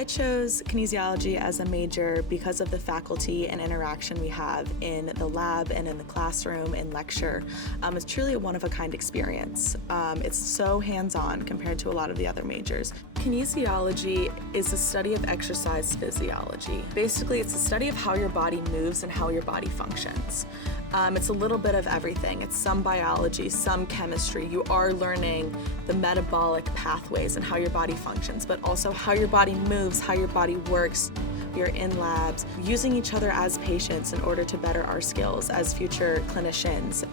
I chose kinesiology as a major because of the faculty and interaction we have in the lab and in the classroom and lecture. It's truly a one-of-a-kind experience. It's so hands-on compared to a lot of the other majors. Kinesiology is the study of exercise physiology. Basically, it's the study of how your body moves and how your body functions. It's a little bit of everything. It's some biology, some chemistry. You are learning the metabolic pathways and how your body functions, but also how your body moves, how your body works. We are in labs, using each other as patients in order to better our skills as future clinicians,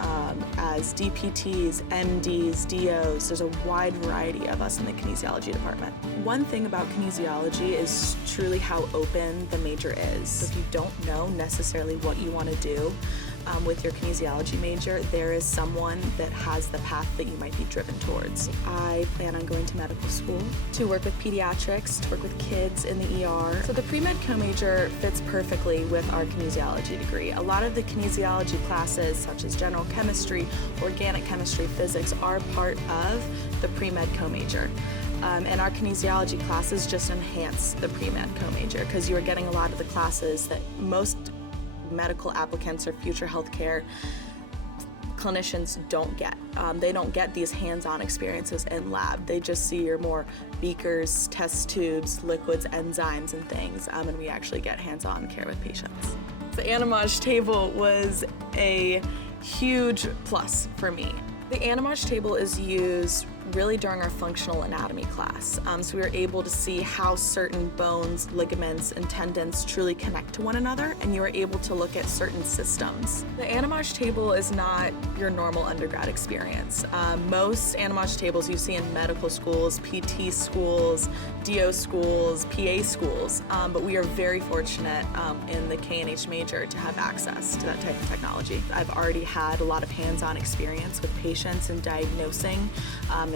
as DPTs, MDs, DOs. There's a wide variety of us in the kinesiology department. One thing about kinesiology is truly how open the major is. So if you don't know necessarily what you want to do with your kinesiology major, there is someone that has the path that you might be driven towards. I plan on going to medical school to work with pediatrics, to work with kids in the ER. So the pre-med co-major fits perfectly with our kinesiology degree. A lot of the kinesiology classes, such as general chemistry, organic chemistry, physics, are part of the pre-med co-major. And our kinesiology classes just enhance the pre-med co-major because you are getting a lot of the classes that most medical applicants or future healthcare clinicians don't get. They don't get these hands-on experiences in lab. They just see your more beakers, test tubes, liquids, enzymes, and things, and we actually get hands-on care with patients. The Anatomage Table was a huge plus for me. The Anatomage Table is used really during our functional anatomy class. So we were able to see how certain bones, ligaments, and tendons truly connect to one another, and you were able to look at certain systems. The Anatomage Table is not your normal undergrad experience. Most Anatomage Tables you see in medical schools, PT schools, DO schools, PA schools, but we are very fortunate in the K&H major to have access to that type of technology. I've already had a lot of hands-on experience with patients and diagnosing.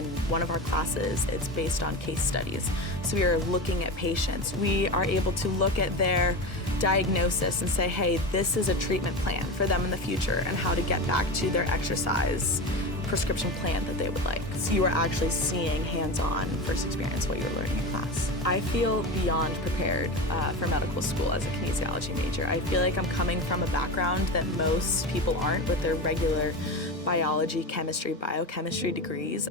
In one of our classes, it's based on case studies. So we are looking at patients. We are able to look at their diagnosis and say, hey, this is a treatment plan for them in the future and how to get back to their exercise prescription plan that they would like. So you are actually seeing hands-on first experience what you're learning in class. I feel beyond prepared for medical school as a kinesiology major. I feel like I'm coming from a background that most people aren't with their regular biology, chemistry, biochemistry degrees.